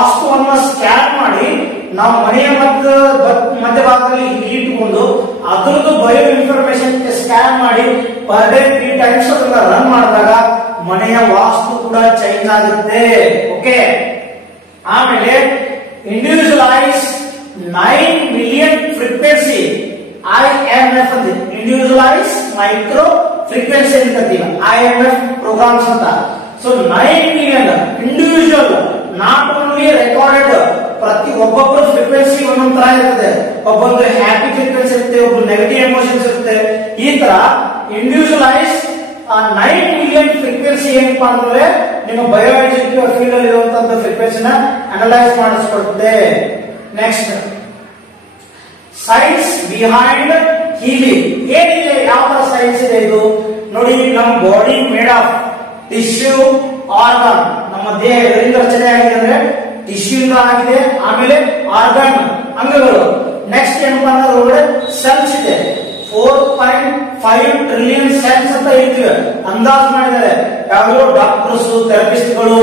ವಾಸ್ತುವನ್ನ scan ಮಾಡಿ ನಾವು ಮನೆಯ ಮಧ್ಯಭಾಗದಲ್ಲಿ ಇಟ್ಟುಕೊಂಡು ಅದರದ್ದು ಬಯೋ ಇನ್ಫಾರ್ಮೇಶನ್ ಸ್ಕ್ಯಾನ್ ಮಾಡಿ ಪರ್ ಡೇ 3 ಟೈಮ್ಸ್ ಅದನ್ನ ರನ್ ಮಾಡಿದಾಗ ಮನೆಯ ವಾಸ್ತು ಕೂಡ ಚೇಂಜ್ ಆಗುತ್ತೆ. ಓಕೆ, ಆಮೇಲೆ ಇಂಡಿವಿಜುವಲೈಸ್ 9 ಮಿಲಿಯನ್ ಫ್ರೀಕ್ವೆನ್ಸಿ IMF ಅಂತ ಇಂಡಿವಿಜುವಲೈಸ್ ಮೈಕ್ರೋ ಫ್ರೀಕ್ವೆನ್ಸಿ ಅಂತೀವಿ IMF ಪ್ರೋಗ್ರಾಮ್ಸ್ ಅಂತ. So 9 million individual, not only recorded. ಪ್ರತಿ ಒಬ್ಬೊಬ್ಬರ ಫ್ರೀಕ್ವೆನ್ಸಿ ಒಂದೊಂದ್ ತರ ಇರ್ತದೆ. ಒಬ್ಬೊಂದು ಹ್ಯಾಪಿ ಫ್ರೀಕ್ವೆನ್ಸಿ ಇರುತ್ತೆ, ಒಬ್ಬರು ನೆಗೆಟಿವ್ ಎಮೋಷನ್ಸ್ ಇರುತ್ತೆ. ಈ ತರ ಇಂಡಿವಿಜುವಲೈಸ್ 9 ಮಿಲಿಯನ್ ಫ್ರೀಕ್ವೆನ್ಸಿ ಏನಪ್ಪಾ ಅಂದ್ರೆ ನಿಮ್ಮ ಬಯೋಲಜಿಕಲ್ ಫೀಲ್ಡ್ ಅಲ್ಲಿ ಇರುವಂತಹ ಫ್ರೀಕ್ವೆನ್ಸಿನ ಅನಲೈಸ್ ಮಾಡಿಸ್ಕೊಡುತ್ತೆ. ನೆಕ್ಸ್ಟ್, ಸೈನ್ಸ್ ಬಿಹೈಂಡ್ ಹೀಲಿಂಗ್ ಏನಿದೆ, ಯಾವ ತರ ಸೈನ್ಸ್ ಇದೆ ಇದು ನೋಡಿ. ನಮ್ಮ body made of tissue organ, ನಮ್ಮ ದೇಹ ಎದರಿಂದ ರಚನೆ ಆಗಿದೆ ಅಂದ್ರೆ ಟಿಶ್ಯೂ ಇಂದ ಆಗಿದೆ. ಆಮೇಲೆ ಆರ್ಗನ್ ಅಂಗಗಳು. ನೆಕ್ಸ್ಟ್ ಏನಪ್ಪಾ ಅಂದ್ರೆ ಒಳಗಡೆ ಸೆಲ್ಸ್ ಇದೆ. 4.5 ಟ್ರಿಲಿಯನ್ ಸೆಲ್ಸ್ ಅಂತ ಹೇಳ್ತೀವಿ, ಅಂದಾಜು ಮಾಡಿದ್ದಾರೆ ಯಾವ್ಯಾವ ಡಾಕ್ಟರ್ಸ್ ಥೆರಪಿಸ್ಟ್ಗಳು.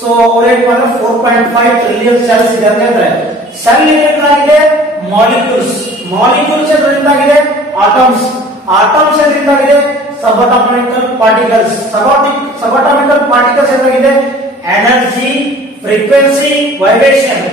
ಸೊ ಅವ್ರೇನಪ್ಪ ಅಂದ್ರೆ 4.5 ಟ್ರಿಲಿಯನ್ ಸೆಲ್ಸ್ ಇದೆ ಅಂತ ಹೇಳ್ತಾರೆ. ಸೆಲ್ ಏನಾಗಿದೆ, ಮಾಲಿಕ್ಯೂಲ್ಸ್. ಮಾಲಿಕ್ಯೂಲ್ಸ್ ಎದರಿಂದಾಗಿದೆ, ಆಟಮ್ಸ್. ಆಟಮ್ಸ್ ಎದರಿಂದಾಗಿದೆ, ಸಬಾಟಮಿಕಲ್ ಪಾರ್ಟಿಕಲ್ಸ್. ಸಬಾಟಮಿಕಲ್ ಪಾರ್ಟಿಕಲ್ಸ್ ಏನಾಗಿದೆ, ಎನರ್ಜಿ, ಫ್ರೀಕ್ವೆನ್ಸಿ, ವೈಬ್ರೇಷನ್.